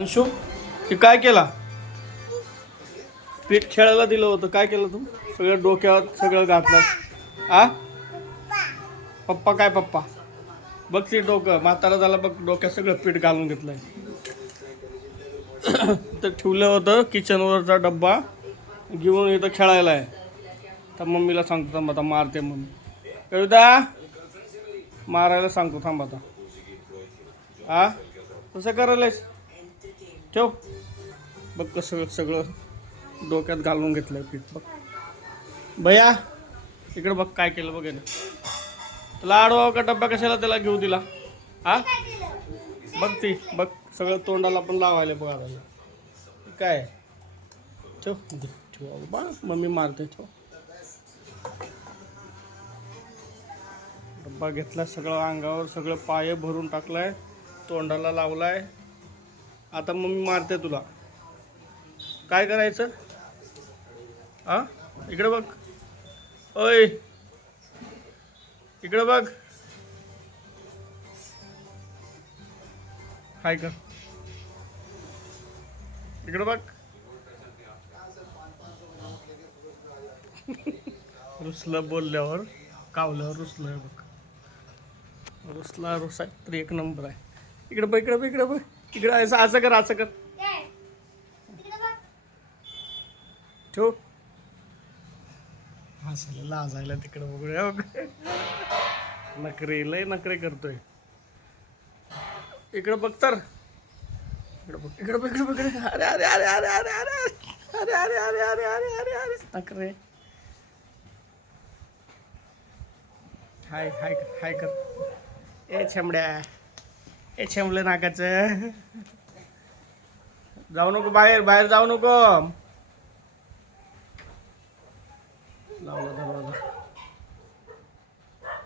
अंशू हे काय केला? पीठ खेळायला दिलं होतं, काय केलं तू? सगळं डोक्यावर सगळं घातलं. आ पप्पा काय पप्पा? बघ ती डोकं म्हातारा झाला बघ, डोक्यात सगळं पीठ घालून घेतलंय. तर ठेवलं होतं किचनवरचा डब्बा घेऊन इथं खेळायला आहे. तर मम्मीला सांगतो थांब आता, मारते मम्मी. कविता मारायला सांगतो थांब आता. आ कसं करायलायस? ठेव. बघ कसं सगळं डोक्यात घालून घेतलंय पीठ बघ. भैया इकडे बघ काय केलं बघ यानं. तुला आडवा का डब्बा कशाला त्याला घेऊ दिला? हा बघ ती बघ सगळं तोंडाला पण लावायला बघ आता. काय ठेव ठेव बाबा, मम्मी मारते. ठेव. डब्बा घेतला सगळं अंगावर, सगळं पाय भरून टाकलाय, तोंडाला लावलाय. आता मम्मी मारते तुला. काय करायचं? हा इकडे बघ. ओय इकडे बघ. हाय कर. इकडे बघ. रुसलं बोलल्यावर, कावल्यावर रुसलं बघ. रुसला रुसाय तर एक नंबर आहे. इकडे बघ इकडे बघ इकडे बघ इकडे. असं कर असं कर. ठेव. हसायला लाजायला तिकडे बघूया. नखरे लय नखरे करतोय. इकडे बघ तर. इकडे बघ इकडे बघ इकडे बघ. अरे अरे अरे अरे अरे अरे अरे अरे अरे अरे अरे अरे अरे नखरे. हाय हाय हाय कर. ए छमड्या, ए छमलं नाकाचं. जाऊ नको बाहेर, बाहेर जाऊ नको. लावला दरवाजा.